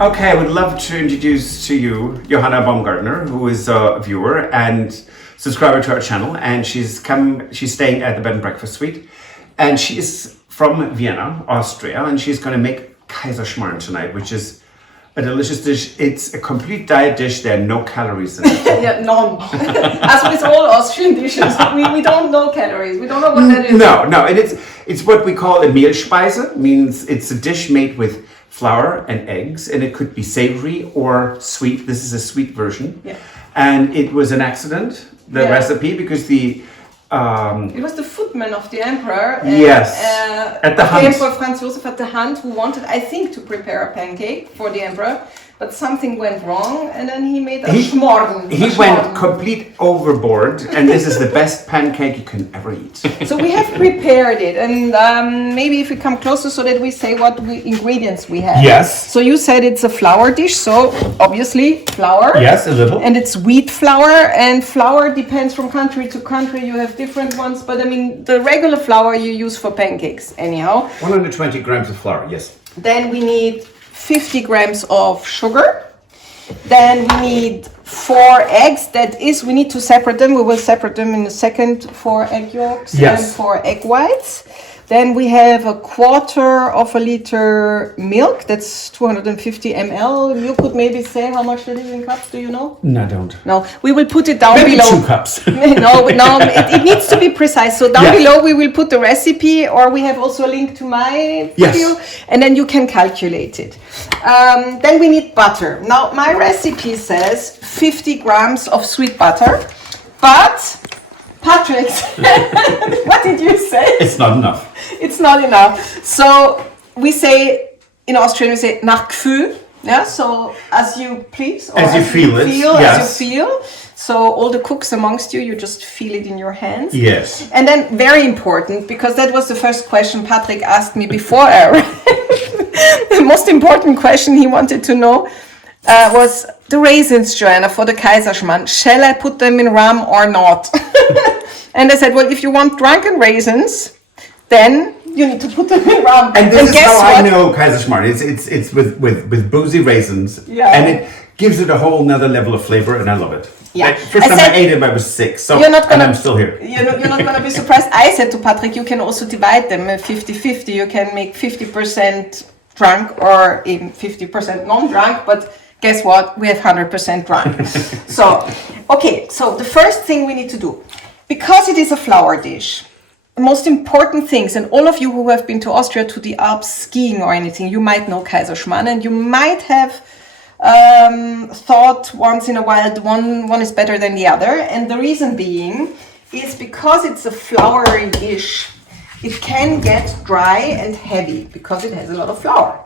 Okay, I would love to introduce to you Johanna Baumgartner, who is a viewer and subscriber to our channel, and she's staying at the Bed and Breakfast Suite, and she is from Vienna, Austria, and she's going to make KAISERSCHMARRN tonight, which is a delicious dish. It's a complete diet dish. There are no calories in it. Yeah, none. As with all Austrian dishes, we don't know calories. We don't know what that is. No, and it's what we call a Mehlspeise. Means it's a dish made with flour and eggs, and it could be savory or sweet. This is a sweet version. Yeah. And it was an accident, the recipe, because it was the footman of the emperor. At the hunt. The emperor Franz-Joseph at the hunt, who wanted, I think, to prepare a pancake for the emperor, but something went wrong, and then he made a schmarrn. He went complete overboard, and this is the best pancake you can ever eat. So we have prepared it, and maybe if we come closer so that we say what ingredients we have. Yes. So you said it's a flour dish, so obviously flour. Yes, a little. And it's wheat flour, and flour depends from country to country. You have different ones, but I mean the regular flour you use for pancakes anyhow. 120 grams of flour, yes. Then we need 50 grams of sugar. Then we need 4 eggs. We need to separate them. We will separate them in a second. 4 egg yolks and 4 egg whites. Then we have a 1/4 liter milk. That's 250 ml. You could maybe say how much that is in cups. Do you know? No, I don't. No, we will put it down Maybe below. 2 cups. No, it needs to be precise. So down below we will put the recipe, or we have also a link to my video, and then you can calculate it. Then we need butter. Now my recipe says 50 grams of sweet butter, but Patrick, what did you say? It's not enough. It's not enough. So we say, in Austrian we say nach Gefühl. Yeah, so as you please. Or as you feel it. As you feel. So all the cooks amongst you just feel it in your hands. Yes. And then very important, because that was the first question Patrick asked me before the most important question he wanted to know was the raisins, Johanna, for the KAISERSCHMARRN. Shall I put them in rum or not? And I said, well, if you want drunken raisins, then you need to put them in rum. And this is how I know KAISERSCHMARRN. It's with boozy raisins, and it gives it a whole nother level of flavor, and I love it. Yeah. First time I ate it, I was 6, so and I'm still here. You're not going to be surprised. I said to Patrick, you can also divide them 50-50. You can make 50% drunk or even 50% non-drunk, but guess what? We have 100% drunk. So the first thing we need to do, because it is a flour dish, the most important things, and all of you who have been to Austria to the Alps skiing or anything, you might know KAISERSCHMARRN, and you might have thought once in a while one is better than the other. And the reason being is because it's a floury dish, it can get dry and heavy because it has a lot of flour.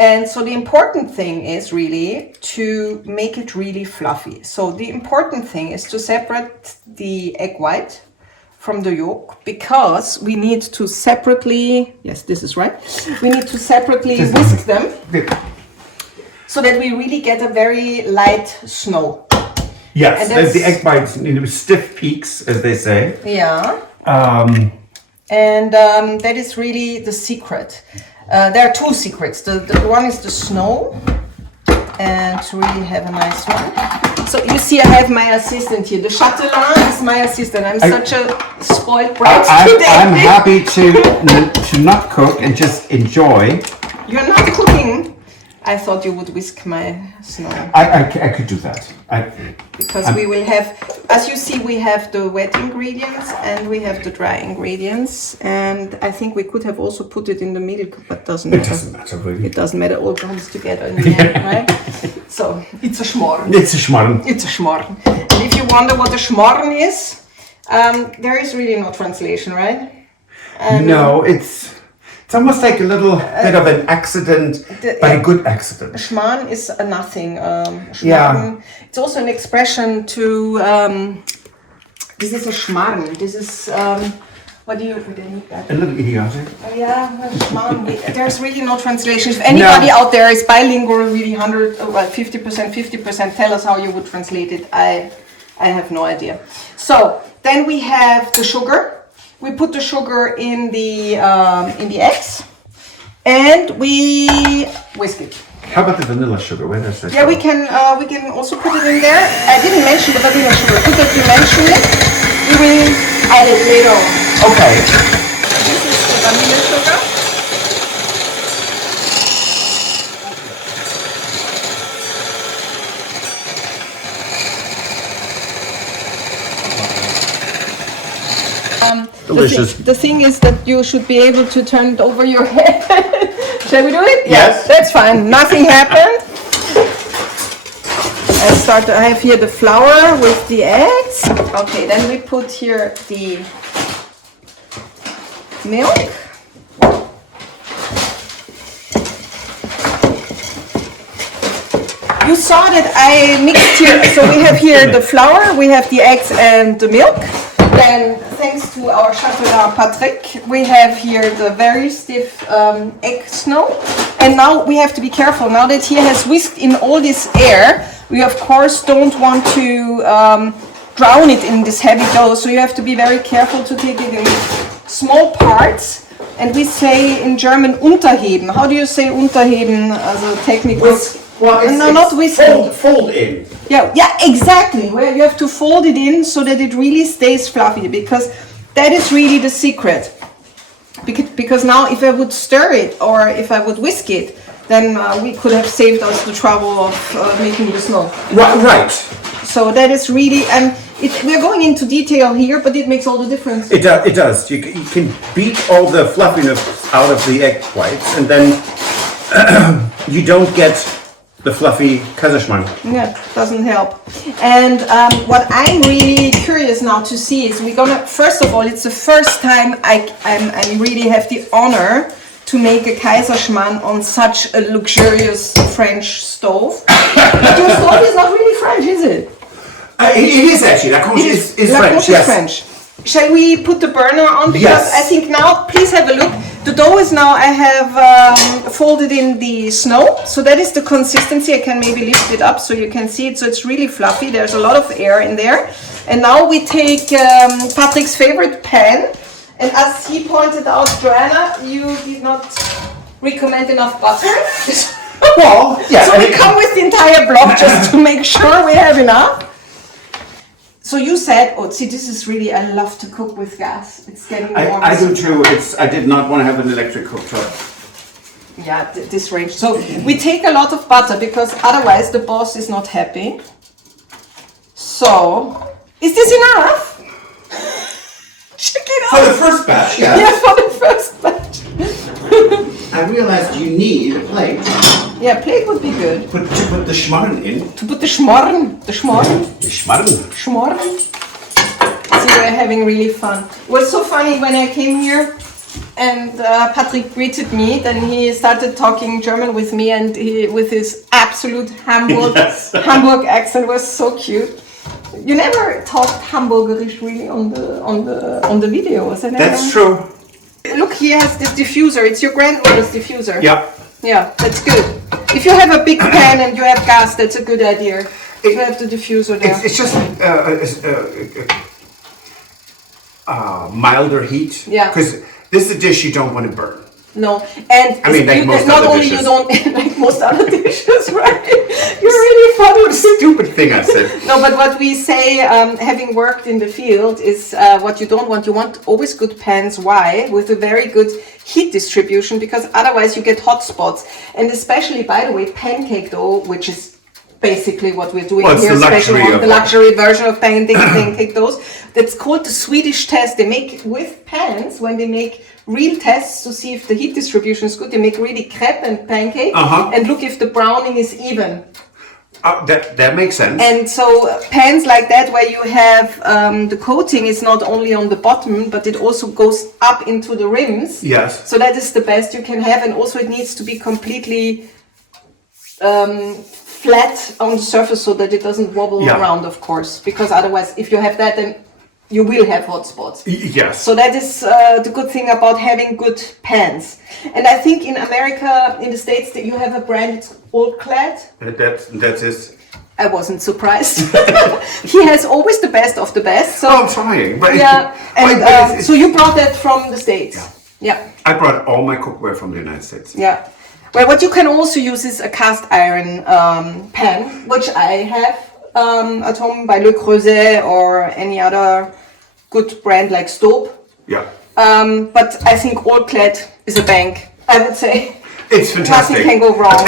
And so the important thing is really to make it really fluffy. So the important thing is to separate the egg white from the yolk, because we need to separately, yes, this is right, we need to separately whisk them so that we really get a very light snow. Yes, the egg whites need stiff peaks, as they say. Yeah. That is really the secret. There are 2 secrets. The one is the snow, and to really have a nice one. So you see, I have my assistant here. The Chatelain is my assistant. I'm such a spoiled brat today. I'm happy to not cook and just enjoy. You're not cooking. I thought you would whisk my snow. I could do that. Because we will have, as you see, we have the wet ingredients and we have the dry ingredients. And I think we could have also put it in the milk, but doesn't matter. It doesn't matter, really. It doesn't matter. All comes together in the end, right? So it's a schmarrn. It's a schmarrn. It's a schmarrn. And if you wonder what a schmarrn is, there is really no translation, right? No, it's almost like a little bit of an accident, but a good accident. Schmarrn is a nothing. Schmarrn. It's also an expression to. This is a schmarrn. This is. What do you need that? A little idiotic. Yeah, schmarrn. There's really no translation. If anybody out there is bilingual, really 50%, tell us how you would translate it. I have no idea. So then we have the sugar. We put the sugar in the eggs, And we whisk it. How about the vanilla sugar? Where does that Yeah, go? we can also put it in there. I didn't mention the vanilla sugar. Good that you mentioned it. We will add it later on. Okay. This is the vanilla sugar. Delicious. The thing is that you should be able to turn it over your head. Shall we do it? Yes. That's fine. Nothing happened. I have here the flour with the eggs. Okay, then we put here the milk. You saw that I mixed here. So we have here the flour, we have the eggs and the milk. Then, thanks to our Chateau Patrick, we have here the very stiff egg snow. And now we have to be careful. Now that he has whisked in all this air, we of course don't want to drown it in this heavy dough. So you have to be very careful to take it in small parts. And we say in German unterheben. How do you say unterheben as a technical? Well, it's, no, not whisking. Fold in. Yeah, exactly. Where you have to fold it in so that it really stays fluffy, because that is really the secret. Because now if I would stir it or if I would whisk it, then we could have saved us the trouble of making the snow. Right. So that is really, we're going into detail here, but it makes all the difference. It does. You can beat all the fluffiness out of the egg whites, and then you don't get the fluffy Kaiserschmarrn. Yeah, doesn't help. And what I'm really curious now to see is we're gonna, first of all, it's the first time I really have the honor to make a Kaiserschmarrn on such a luxurious French stove. But your stove is not really French, is it? It is actually. La Conche is French. Yes. French. Shall we put the burner on? Because yes. I think now, please have a look. The dough is now, I have folded in the snow. So that is the consistency. I can maybe lift it up so you can see it. So it's really fluffy. There's a lot of air in there. And now we take Patrick's favorite pan. And as he pointed out, Johanna, you did not recommend enough butter. Well, yeah. So we come with the entire block just to make sure we have enough. So you said, oh, see, this is really, I love to cook with gas. It's getting warm. I do too. I did not want to have an electric cooktop. Yeah, this range. So we take a lot of butter because otherwise the boss is not happy. So, is this enough? Check it out. For the first batch, yeah. Yeah, for the first batch. I realized you need a plate. Yeah, plate would be good. To put the schmarrn in. To put the schmarrn. The schmarrn. Schmarrn. See, we're having really fun. It was so funny when I came here and Patrick greeted me, then he started talking German with me, and he, with his absolute Hamburg accent, was so cute. You never talked Hamburgerisch really on the videos. That's true. Look, he has this diffuser. It's your grandmother's diffuser. Yeah. Yeah, that's good. If you have a big pan and you have gas, that's a good idea. If you have the diffuser there. It's just milder heat. Yeah. Because this is a dish you don't want to burn. No, and I mean, like most not other only dishes. you don't like most other dishes, right? You're really funny. What a stupid thing I said. No, but what we say, having worked in the field, is what you don't want. You want always good pans. Why? With a very good heat distribution, because otherwise you get hot spots. And especially, by the way, pancake dough, which is basically what we're doing here, especially on the luxury version of pancake doughs. That's called the Swedish test. They make with pans, when they make real tests to see if the heat distribution is good, they make really crepe and pancake and look if the browning is even. That makes sense. And so pans like that, where you have the coating is not only on the bottom, but it also goes up into the rims. Yes. So that is the best you can have, and also it needs to be completely flat on the surface so that it doesn't wobble around, of course, because otherwise, if you have that, then you will have hot spots. Yes. So that is the good thing about having good pans. And I think in America, in the States, that you have a brand, it's Old Clad. That's it. I wasn't surprised. He has always the best of the best. So I'm trying. But yeah, and so you brought that from the States. Yeah. I brought all my cookware from the United States. Yeah. Well, what you can also use is a cast iron pan, which I have at home by Le Creuset or any other good brand like Stuart. Yeah. But I think all clad is a bank, I would say. It's fantastic. Nothing can go wrong.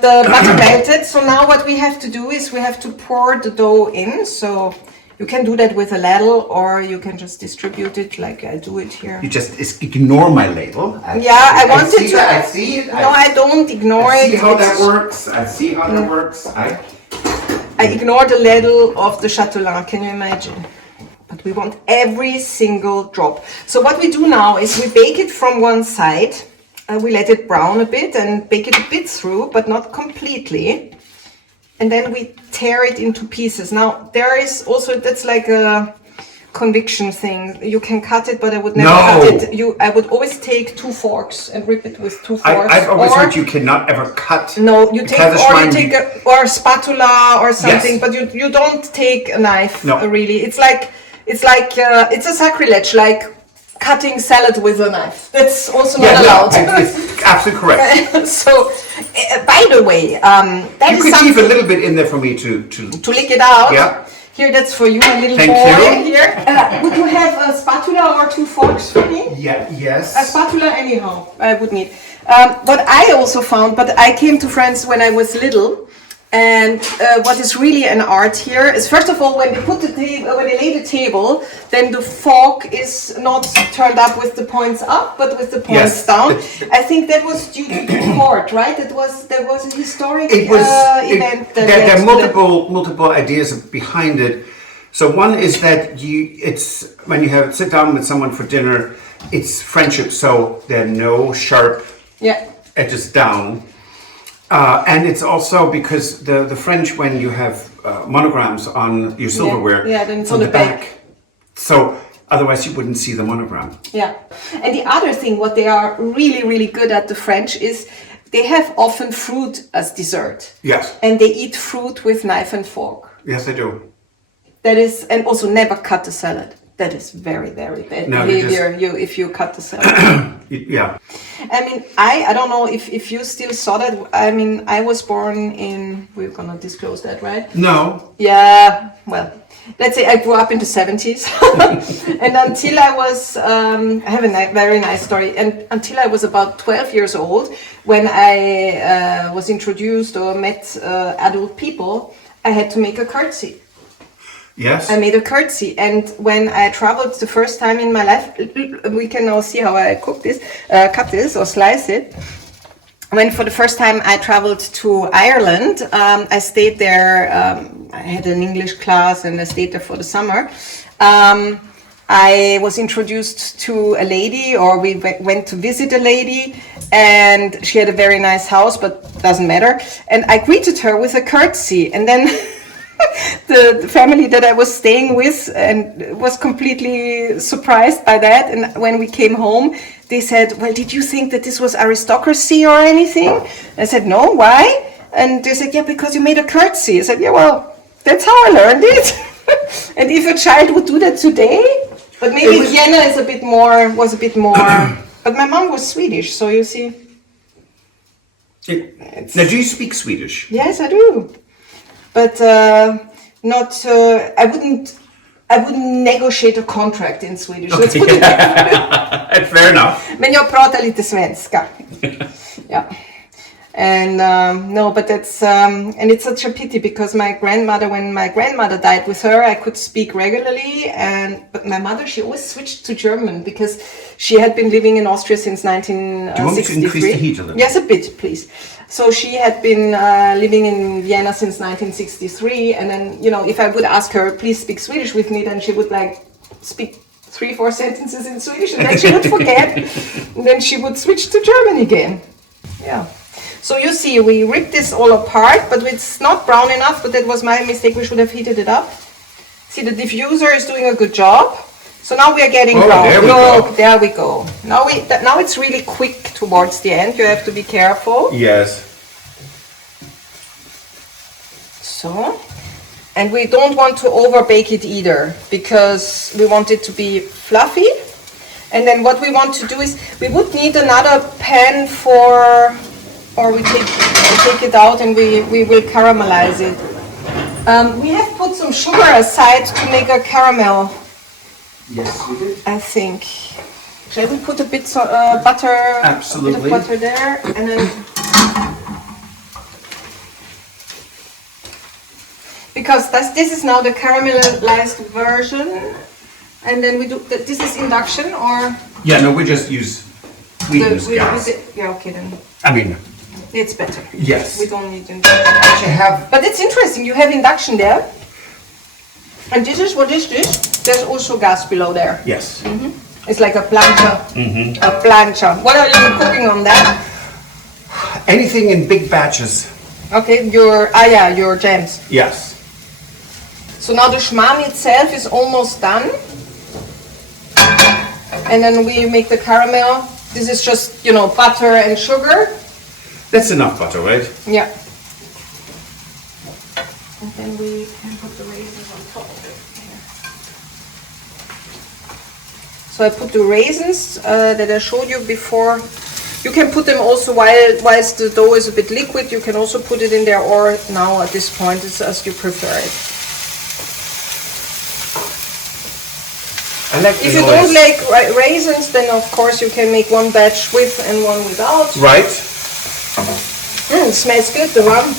The butter melted, so now what we have to do is we have to pour the dough in. So you can do that with a ladle, or you can just distribute it like I do it here. You just ignore my ladle. I wanted to. I see it. No, I don't ignore it. I see how that works. I see how that works. I ignore the ladle of the Chateau. Can you imagine? But we want every single drop. So what we do now is we bake it from one side. We let it brown a bit and bake it a bit through, but not completely. And then we tear it into pieces. Now, there is also, that's like a conviction thing. You can cut it, but I would never cut it. I would always take 2 forks and rip it with 2 forks. I've always heard you cannot ever cut. No, you take, or a spatula or something, yes. But you don't take a knife, really. It's a sacrilege, like cutting salad with a knife. That's also not allowed. It's absolutely correct. So, by the way, that you is could leave a little bit in there for me to lick it out. Yeah. Here, that's for you, a little Thank boy. you. Here, would you have a spatula or 2 forks for me? Yeah. Yes. A spatula, anyhow. I would need. What I also found, but I came to France when I was little. And what is really an art here is, first of all, when they lay the table, then the fork is not turned up with the points up, but with the points down. I think that was due to the court, right? There was a historic event. There are multiple ideas behind it. So one is that it's when you sit down with someone for dinner, it's friendship. So there are no sharp edges down. And it's also because the French, when you have monograms on your silverware, then it's on the back. So otherwise you wouldn't see the monogram. Yeah. And the other thing, what they are really, really good at, the French, is they have often fruit as dessert. Yes. And they eat fruit with knife and fork. Yes, they do. That is, and also never cut the salad. That is very, very bad behavior if you cut the salad. Yeah. I mean, I don't know if you still saw that. I mean, I was born in, we're gonna disclose that, right? No. Yeah, well, let's say I grew up in the 70s. And until I was, I have a very nice story. And until I was about 12 years old, when I was introduced or met adult people, I had to make a curtsy. Yes. I made a curtsy, and when I traveled the first time in my life, we can now see how I cut this or slice it. When for the first time I traveled to Ireland, I stayed there. I had an English class, and I stayed there for the summer. I was introduced to a lady, or we went to visit a lady, and she had a very nice house, but doesn't matter. And I greeted her with a curtsy, and then the family that I was staying with and was completely surprised by that. And when we came home, they said, "Well, did you think that this was aristocracy or anything?" I said, "No, why?" And they said, "Yeah, because you made a curtsy." I said, "Yeah, well, that's how I learned it." And if a child would do that today, but maybe Vienna was a bit more. But my mom was Swedish, so you see. Now, do you speak Swedish? Yes, I do. But not. I wouldn't negotiate a contract in Swedish. Okay. Let's put it that. Fair enough. Men jag pratar lite svenska. Yeah. And no, but that's and it's such a pity because my grandmother, when my grandmother died, with her I could speak regularly, but my mother, she always switched to German because she had been living in Austria since 1963. Do you want me to increase the heat a little? Yes, a bit, please. So she had been living in Vienna since 1963, and then, you know, if I would ask her, please speak Swedish with me, then she would like speak 3-4 sentences in Swedish, and then she would forget, and then she would switch to German again. Yeah. So you see, we ripped this all apart, but it's not brown enough, but that was my mistake. We should have heated it up. See, the diffuser is doing a good job. So now we are getting brown. There we go. Now it's really quick towards the end. You have to be careful. Yes. So, and we don't want to over bake it either, because we want it to be fluffy. And then what we want to do is, we would need another pan for, or we take it out and we will caramelize it. We have put some sugar aside to make a caramel. Yes, we did. I think. Shall we put a bit butter? Absolutely. A bit of butter there, and then because this is now the caramelized version, and then we do. This is induction or? Yeah, no, we use gas. Yeah, okay then. I mean, it's better. yes. We don't need induction. Actually have. But it's interesting. You have induction there, and this is what is this? There's also gas below there. Yes. Mm-hmm. It's like a plancha. Mm-hmm. A plancha. What are you cooking on that? Anything in big batches. Okay, your jams. Yes. So now the schmarrn itself is almost done. And then we make the caramel. This is just, butter and sugar. That's enough butter, right? Yeah. And then we can put the raisins on top of it. So I put the raisins that I showed you before. You can put them also whilst the dough is a bit liquid. You can also put it in there, or now at this point, it's as you prefer it. I like if you don't like raisins, then of course you can make one batch with and one without. Right. It smells good, the rum.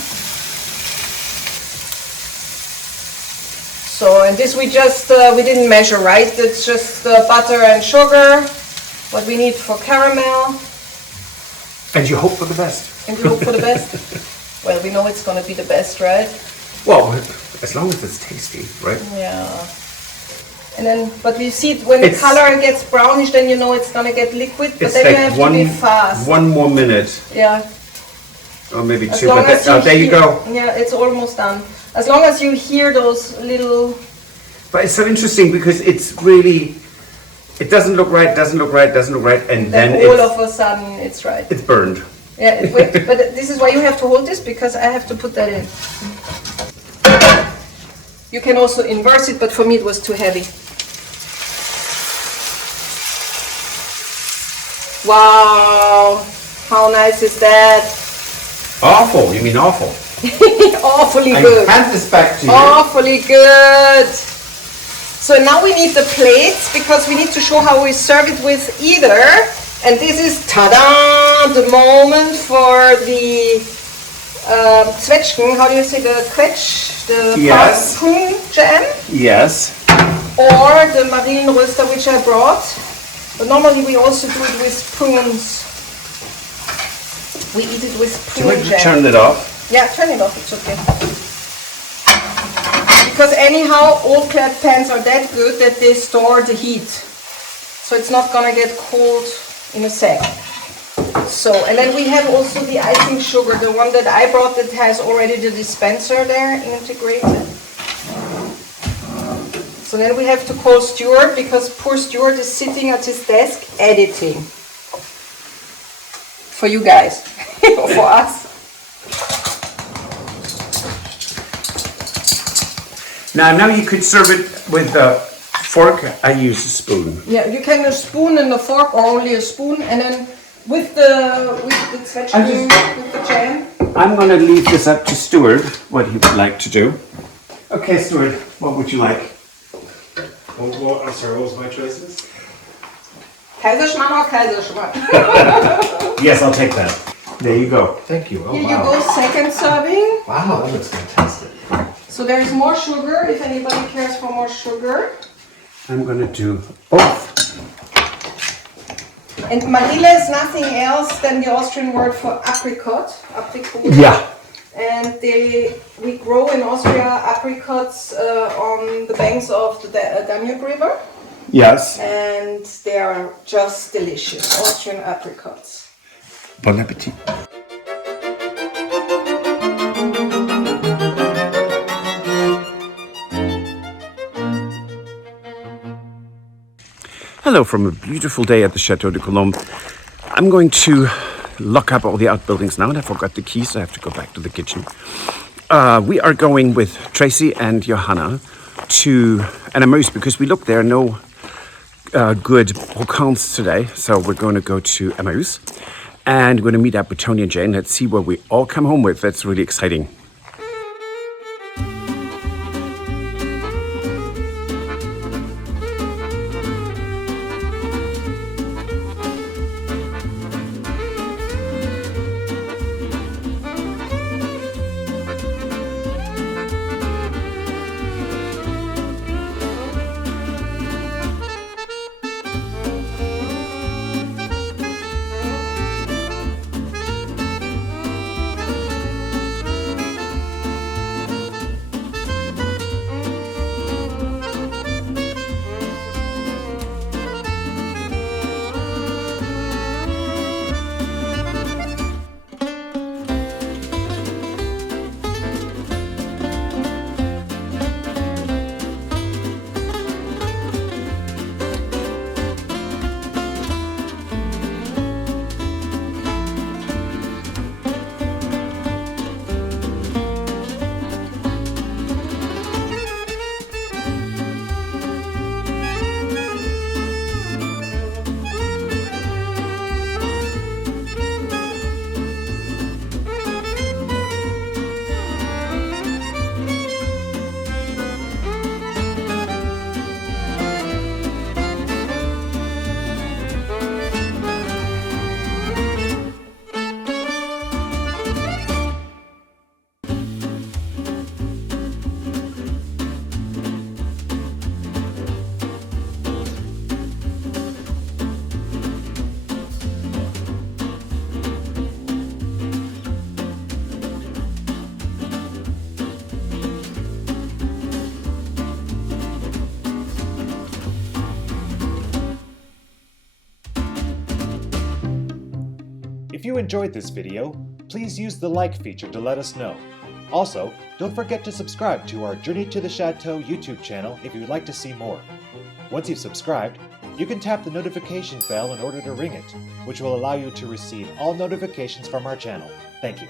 So, and this we didn't measure, right? It's just butter and sugar, what we need for caramel. And you hope for the best. And you hope for the best? Well, we know it's going to be the best, right? Well, as long as it's tasty, right? Yeah. And then, but we see when the color gets brownish, then you know it's going to get liquid, but then you have to be fast. 1 more minute. Yeah. Or maybe 2, but there you go. Yeah, it's almost done. As long as you hear those little... But it's so interesting because it's really, it doesn't look right, and then all of a sudden it's right. It's burned. Yeah, wait, but this is why you have to hold this, because I have to put that in. You can also inverse it, but for me it was too heavy. Wow, how nice is that? Awful, you mean awful? Awfully good. I hand this back to you. Awfully good. So now we need the plates, because we need to show how we serve it with either. And this is, ta-da, the moment for the Zwetschgen, how do you say, the quetsch, the prune jam? Yes. Or the Marillenröster, which I brought. But normally we also do it with prunes. We eat it with prune jam. Do you turn it off? Yeah, turn it off, it's okay. Because anyhow, old clad pans are that good that they store the heat. So it's not gonna get cold in a sec. So, and then we have also the icing sugar, the one that I brought that has already the dispenser there integrated. So then we have to call Stuart, because poor Stuart is sitting at his desk editing. For you guys, for us. Now you could serve it with a fork. I use a spoon. Yeah, you can a spoon and a fork, or only a spoon, and then with the Zwetschgen, with the jam. I'm going to leave this up to Stuart, what he would like to do. Okay, Stuart, what would you like? What was my choices? KAISERSCHMARRN or KAISERSCHMARRN? Yes, I'll take that. There you go. Thank you. Oh, Here wow. you go, second serving. Wow, that looks fantastic. So there is more sugar, if anybody cares for more sugar. I'm going to do both. And Marille is nothing else than the Austrian word for apricot. Yeah. And we grow in Austria apricots on the banks of the Danube River. Yes. And they are just delicious, Austrian apricots. Bon appetit. Hello from a beautiful day at the Château de Colombe. I'm going to lock up all the outbuildings now, and I forgot the keys, so I have to go back to the kitchen. We are going with Tracy and Johanna to Emmaüs, because we looked there, no good vacances today, so we're going to go to Emmaüs and we're going to meet up with Tony and Jane. Let's see what we all come home with. That's really exciting. If you enjoyed this video, please use the like feature to let us know. Also, don't forget to subscribe to our Journey to the Chateau YouTube channel if you would like to see more. Once you've subscribed, you can tap the notification bell in order to ring it, which will allow you to receive all notifications from our channel. Thank you.